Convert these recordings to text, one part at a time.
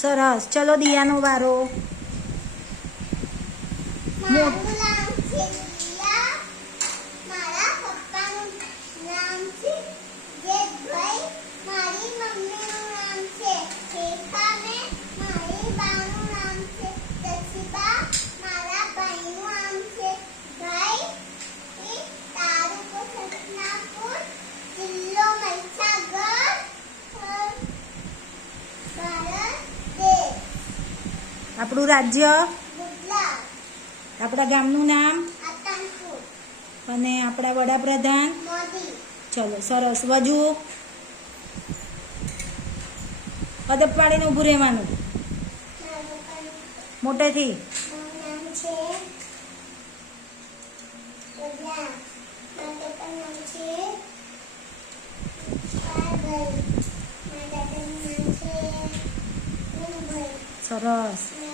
સરસ. ચલો દિયાનો વારો. મોટું આપણું રાજ્ય? આપણા ગામનું નામ? અને આપણા વડાપ્રધાન? ચલો, સરસ. વજુ અદબ પાડીને ઊભું રહેવાનું. મોટેથી? સરસ.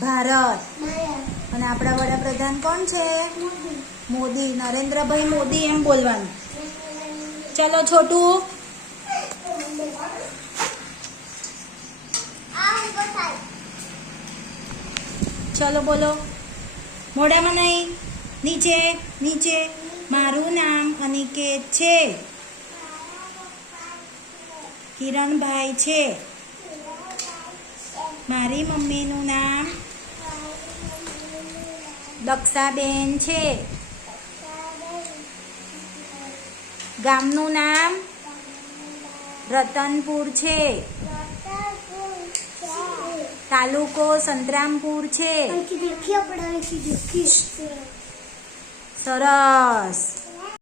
ભારત. અને આપણા વડાપ્રધાન કોણ છે? મોદી. નરેન્દ્રભાઈ મોદી એમ બોલવાનું. ચલો છોટું. ચલો બોલો. મોઢામાં નહીં. નીચે નીચે. મારું નામ અનિકેત છે. કિરણભાઈ છે. મારી મમ્મીનું નામ દક્ષાબેન છે ગામનું નામ રતનપુર છે તાલુકો સંતરામપુર છે સરસ